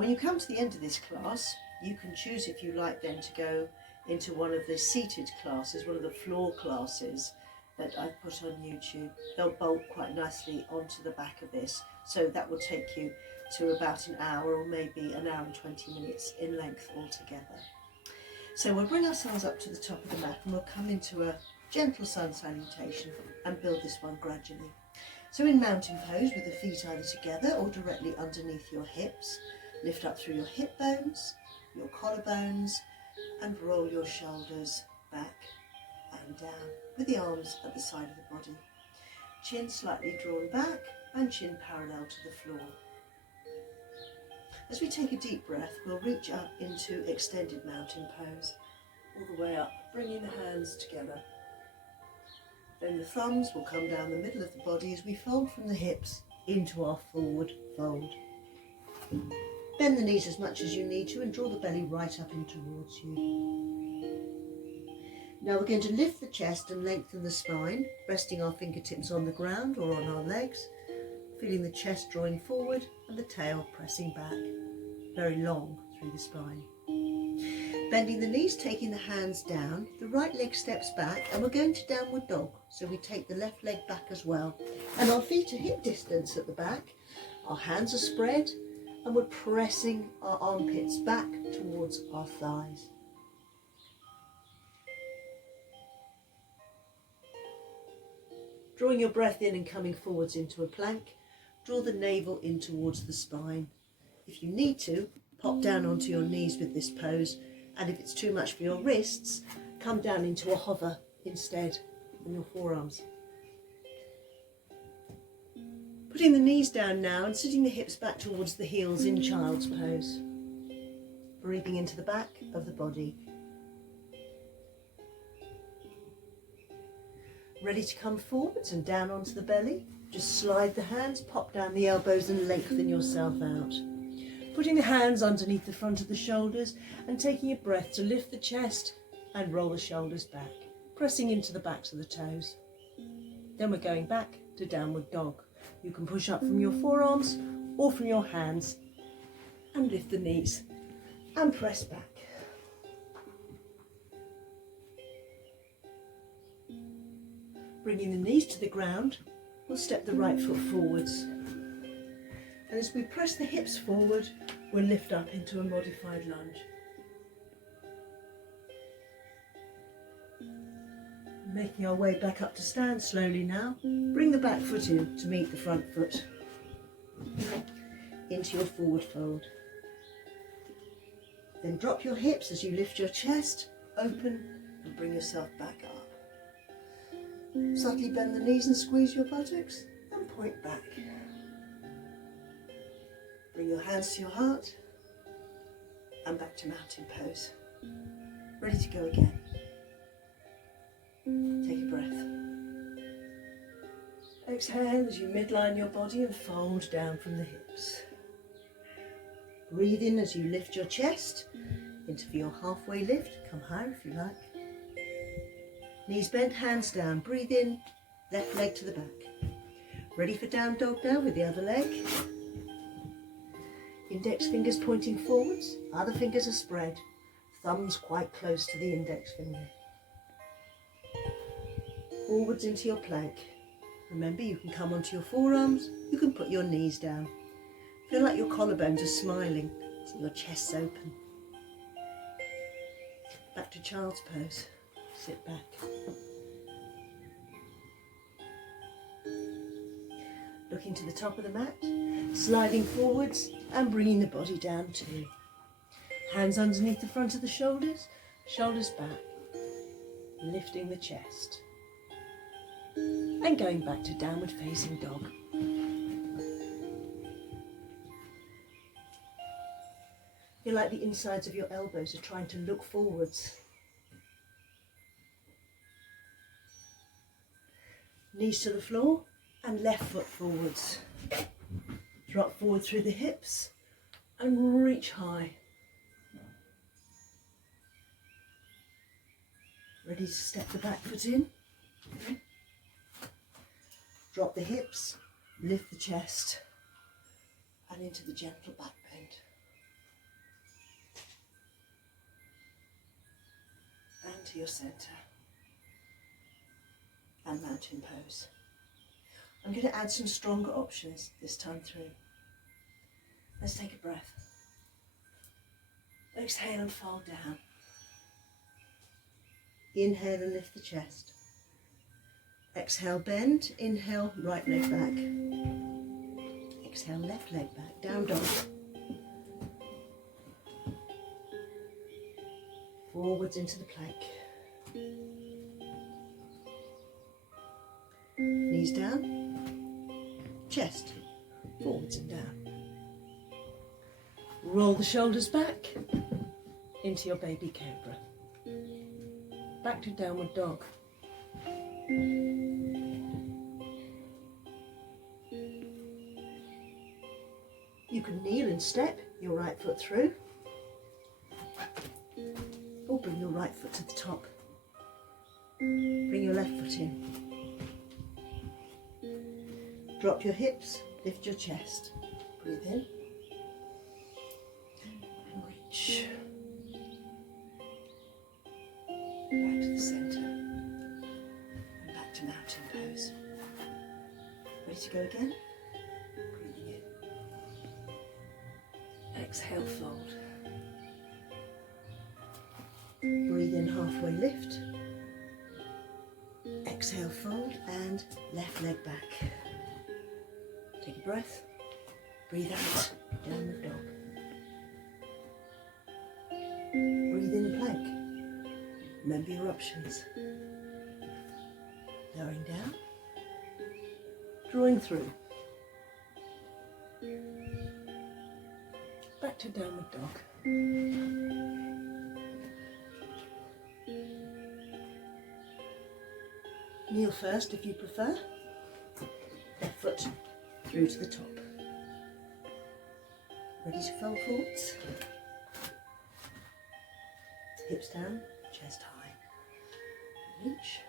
And when you come to the end of this class, you can choose if you like then to go into one of the seated classes, one of the floor classes that I've put on YouTube. They'll bolt quite nicely onto the back of this, so that will take you to about an hour or maybe an hour and 20 minutes in length altogether. So we'll bring ourselves up to the top of the mat and we'll come into a gentle sun salutation and build this one gradually. So in mountain pose with the feet either together or directly underneath your hips, lift up through your hip bones, your collarbones, and roll your shoulders back and down with the arms at the side of the body. Chin slightly drawn back and chin parallel to the floor. As we take a deep breath, we'll reach up into extended mountain pose, all the way up, bringing the hands together. Then the thumbs will come down the middle of the body as we fold from the hips into our forward fold. Bend the knees as much as you need to and draw the belly right up in towards you. Now we're going to lift the chest and lengthen the spine, resting our fingertips on the ground or on our legs, feeling the chest drawing forward and the tail pressing back, very long through the spine. Bending the knees, taking the hands down, the right leg steps back and we're going to downward dog. So we take the left leg back as well. And our feet are hip distance at the back, our hands are spread and we're pressing our armpits back towards our thighs. Drawing your breath in and coming forwards into a plank, draw the navel in towards the spine. If you need to, pop down onto your knees with this pose, and if it's too much for your wrists, come down into a hover instead on your forearms. Putting the knees down now and sitting the hips back towards the heels in child's pose. Breathing into the back of the body. Ready to come forwards and down onto the belly. Just slide the hands, pop down the elbows and lengthen yourself out. Putting the hands underneath the front of the shoulders and taking a breath to lift the chest and roll the shoulders back, pressing into the backs of the toes. Then we're going back to downward dog. You can push up from your forearms or from your hands and lift the knees and press back. Bringing the knees to the ground, we'll step the right foot forwards. And as we press the hips forward, we'll lift up into a modified lunge. Making our way back up to stand slowly now. Bring the back foot in to meet the front foot. Into your forward fold. Then drop your hips as you lift your chest, open and bring yourself back up. Subtly bend the knees and squeeze your buttocks and point back. Bring your hands to your heart and back to mountain pose. Ready to go again. Take a breath. Exhale as you midline your body and fold down from the hips. Breathe in as you lift your chest into your halfway lift. Come higher if you like. Knees bent, hands down. Breathe in, left leg to the back. Ready for down dog now with the other leg. Index fingers pointing forwards, other fingers are spread, thumbs quite close to the index finger. Forwards into your plank. Remember, you can come onto your forearms, you can put your knees down. Feel like your collarbones are smiling, so your chest's open. Back to child's pose. Sit back. Looking to the top of the mat, sliding forwards and bringing the body down too. Hands underneath the front of the shoulders, shoulders back, lifting the chest. And going back to downward facing dog. Feel like the insides of your elbows are trying to look forwards. Knees to the floor and left foot forwards. Drop forward through the hips and reach high. Ready to step the back foot in. Drop the hips, lift the chest and into the gentle back bend. to your centre and mountain pose. I'm going to add some stronger options this time through. Let's take a breath. Exhale and fold down. Inhale and lift the chest. Exhale, bend. Inhale, right leg back. Exhale, left leg back. Down dog. Forwards into the plank. Knees down. Chest. Forwards and down. Roll the shoulders back into your baby cobra. Back to downward dog. You can kneel and step your right foot through, or bring your right foot to the top. Bring your left foot in. Drop your hips, lift your chest. Breathe in. And reach. Back to the centre. And back to mountain pose. Ready to go again? Breathing in. Exhale, fold. Breathe in, halfway lift. Exhale, fold, and left leg back. Take a breath. Breathe out, downward dog. Breathe in, plank. Remember your options. Lowering down. Drawing through. Back to downward dog. Kneel first if you prefer. Left foot through to the top. Ready to fold forwards. Hips down, chest high. Reach.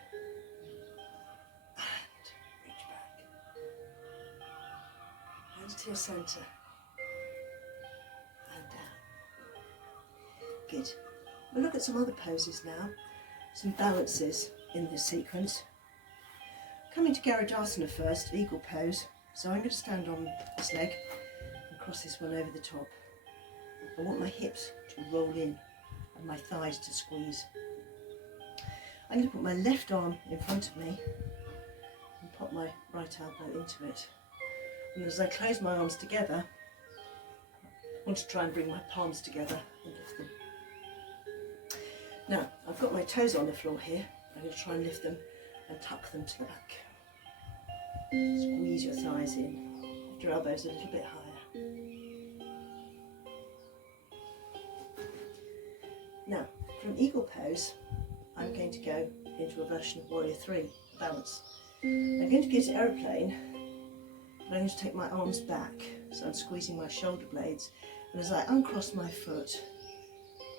And reach back. Hands to your centre. And down. Good. We'll look at some other poses now. Some balances in this sequence. Coming to Garudasana first, eagle pose. So I'm going to stand on this leg and cross this one over the top. I want my hips to roll in and my thighs to squeeze. I'm going to put my left arm in front of me and pop my right elbow into it. And as I close my arms together, I want to try and bring my palms together and lift them. Now, I've got my toes on the floor here. I'm going to try and lift them and tuck them to the back. Squeeze your thighs in. Lift your elbows a little bit higher. Now, from eagle pose, I'm going to go into a version of warrior 3, balance. I'm going to get to aeroplane, but I'm going to take my arms back, so I'm squeezing my shoulder blades, and as I uncross my foot,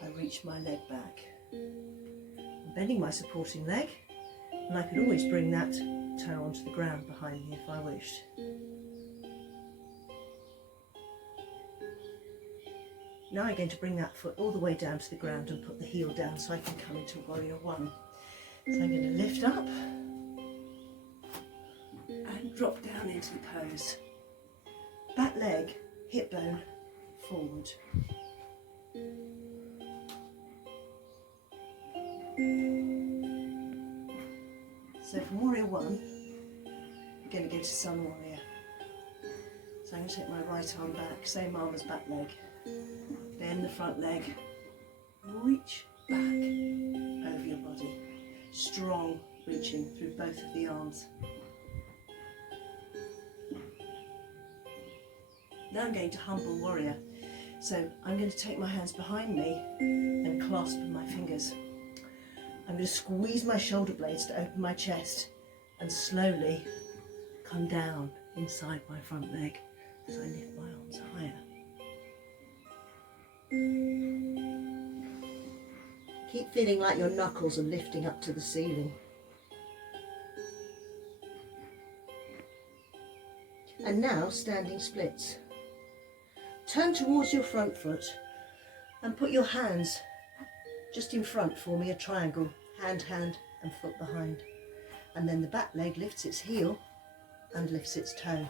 I reach my leg back. I'm bending my supporting leg, and I could always bring that toe onto the ground behind me if I wished. Now I'm going to bring that foot all the way down to the ground and put the heel down so I can come into warrior 1. So I'm going to lift up and drop down into the pose. Back leg, hip bone, forward. So from warrior 1, I'm going to go to sun warrior. So I'm going to take my right arm back, same arm as back leg. Bend the front leg, reach back over your body. Strong reaching through both of the arms. Now I'm going to humble warrior. So I'm going to take my hands behind me and clasp my fingers. I'm going to squeeze my shoulder blades to open my chest and slowly come down inside my front leg as I lift my arms higher. Keep feeling like your knuckles are lifting up to the ceiling. And now standing splits. Turn towards your front foot and put your hands just in front for me, a triangle, hand, and foot behind. And then the back leg lifts its heel and lifts its toe.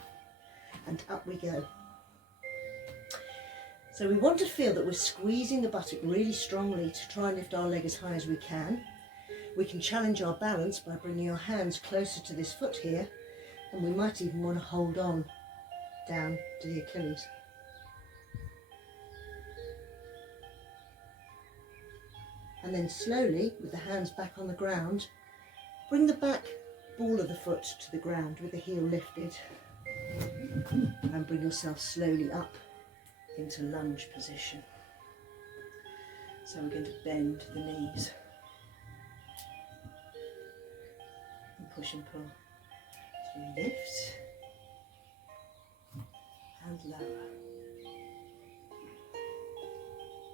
And up we go. So we want to feel that we're squeezing the buttock really strongly to try and lift our leg as high as we can. We can challenge our balance by bringing our hands closer to this foot here, and we might even want to hold on down to the Achilles. And then slowly, with the hands back on the ground, bring the back ball of the foot to the ground with the heel lifted, and bring yourself slowly up into lunge position. So we're going to bend the knees and push and pull. So lift and lower.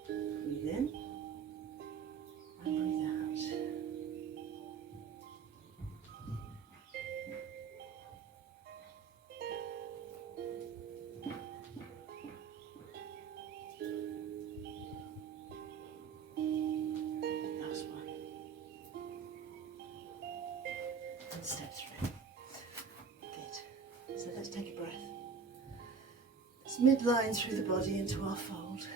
Breathe in and breathe out. Step through. Good. So let's take a breath. It's midline through the body into our fold.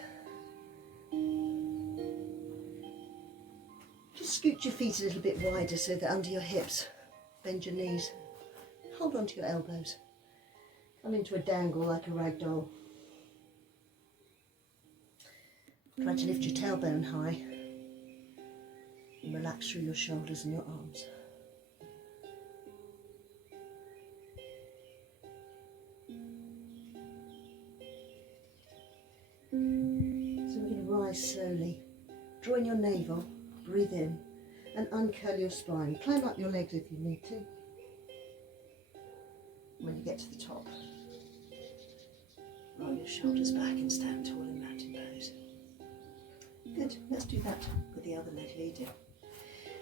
Just scoot your feet a little bit wider so that under your hips. Bend your knees. Hold on to your elbows. Come into a dangle like a rag doll. Try to lift your tailbone high and relax through your shoulders and your arms. Slowly, draw in your navel, breathe in and uncurl your spine. Climb up your legs if you need to. When you get to the top, roll your shoulders back and stand tall in mountain pose. Good, let's do that with the other leg leading.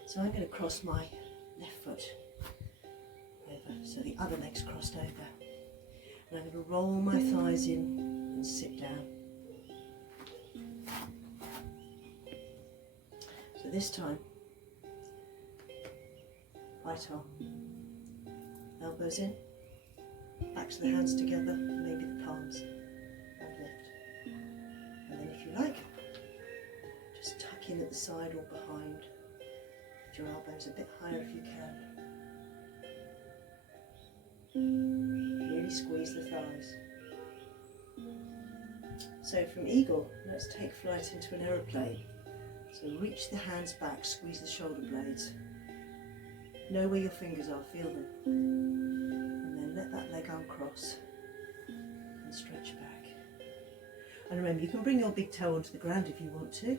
So I'm going to cross my left foot over, so the other leg's crossed over. And I'm going to roll my thighs in and sit down. So this time, right arm, elbows in, backs of the hands together, maybe the palms, and lift. And then if you like, just tuck in at the side or behind. Lift your elbows a bit higher if you can. Really squeeze the thighs. So from eagle, let's take flight into an aeroplane. So reach the hands back, squeeze the shoulder blades. Know where your fingers are, feel them. And then let that leg uncross and stretch back. And remember, you can bring your big toe onto the ground if you want to.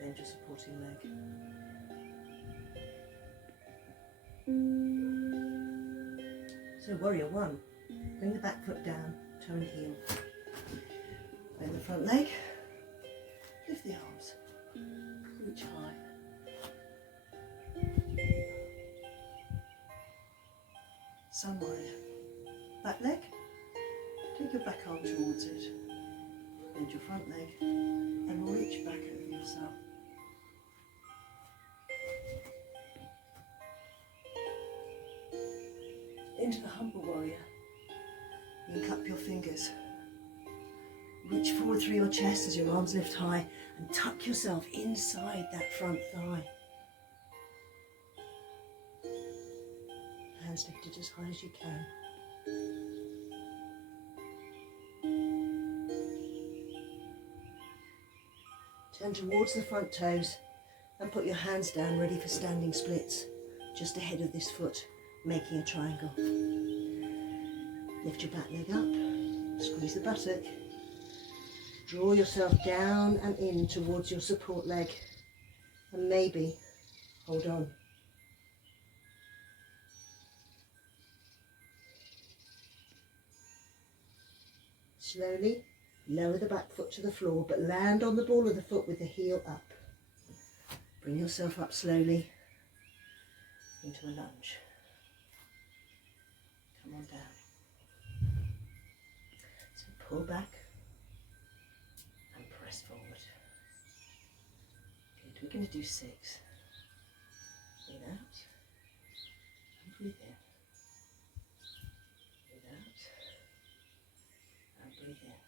Bend your supporting leg. So warrior one, bring the back foot down, toe and heel. Bend the front leg, lift the arms. Reach high. Sun warrior. Back leg. Take your back arm towards it. Bend your front leg and reach back over yourself. Into the humble warrior. Link up your fingers. Reach forward through your chest as your arms lift high and tuck yourself inside that front thigh. Hands lifted as high as you can. Turn towards the front toes and put your hands down ready for standing splits, just ahead of this foot, making a triangle. Lift your back leg up, squeeze the buttock. Draw yourself down and in towards your support leg and maybe hold on. Slowly lower the back foot to the floor but land on the ball of the foot with the heel up. Bring yourself up slowly into a lunge. Come on down. So pull back. Press forward. Good. We're going to do 6. out and breathe in. Breathe out and breathe in.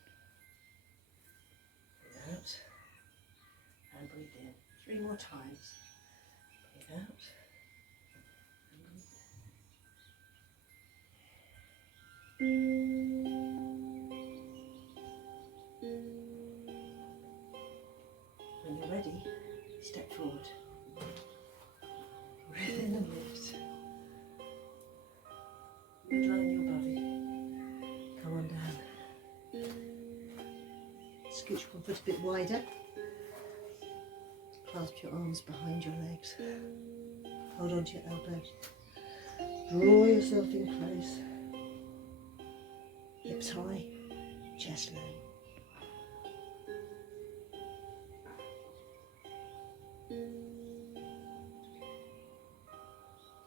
Breathe out and breathe in. 3 more times. Breathe out and breathe in. When you're ready, step forward. Breathe in and lift. Midline your body. Come on down. Scooch your foot a bit wider. Clasp your arms behind your legs. Hold on to your elbows. Draw yourself in close. Hips high, chest low.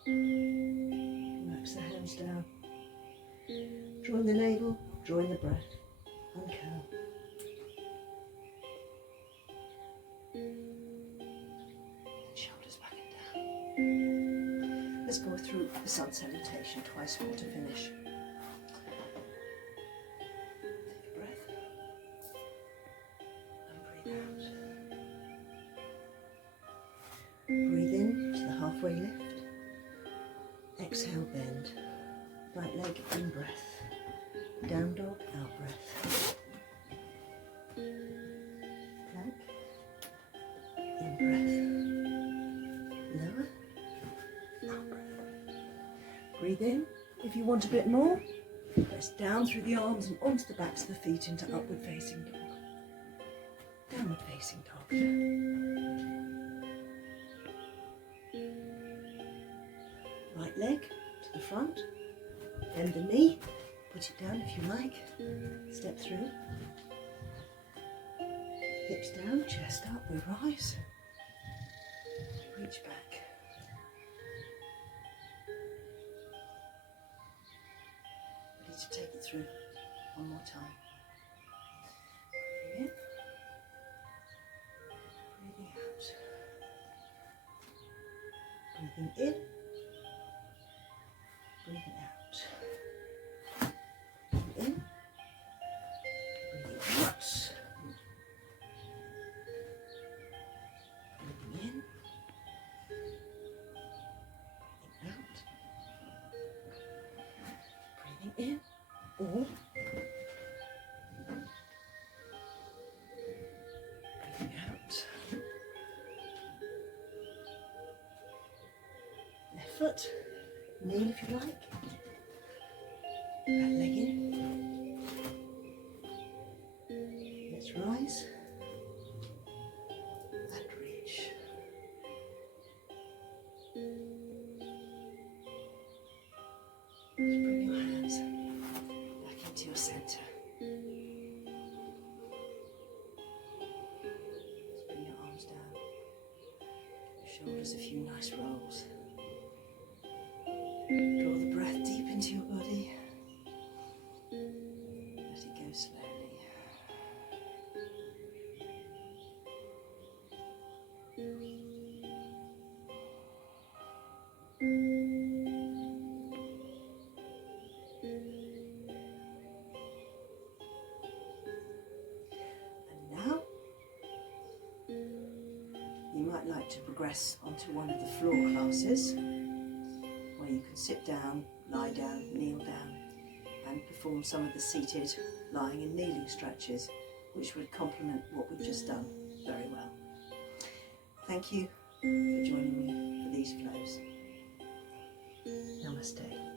Relax the hands down. Drawing the navel, drawing the breath. Uncurl. Shoulders back and down. Let's go through the sun salutation twice more to finish. Take a breath and breathe out. Breathe in to the halfway lift. Exhale, bend. Right leg in breath. Down dog, out breath. Plank. In breath. Lower. Out breath. Breathe in. If you want a bit more, press down through the arms and onto the backs of the feet into upward facing dog. Downward facing dog. Right leg to the front, bend the knee, put it down if you like, step through, hips down, chest up, we rise, reach back, ready to take it through, one more time, breathing in, breathing out, breathing in, breathing out. Breathe in. Breathing out. Breathing in. Breathing out. Breathing in. Or breathing out. Left foot. Kneel if you like. Right leg in. Let's rise and reach. Just bring your hands back into your centre. Just bring your arms down. Give your shoulders a few nice rolls. Draw the breath deep into your body. Let it go slowly. And now, you might like to progress onto one of the floor classes, where you can sit down, lie down, kneel down, and perform some of the seated, lying and kneeling stretches, which would complement what we've just done very well. Thank you for joining me for these flows. Namaste.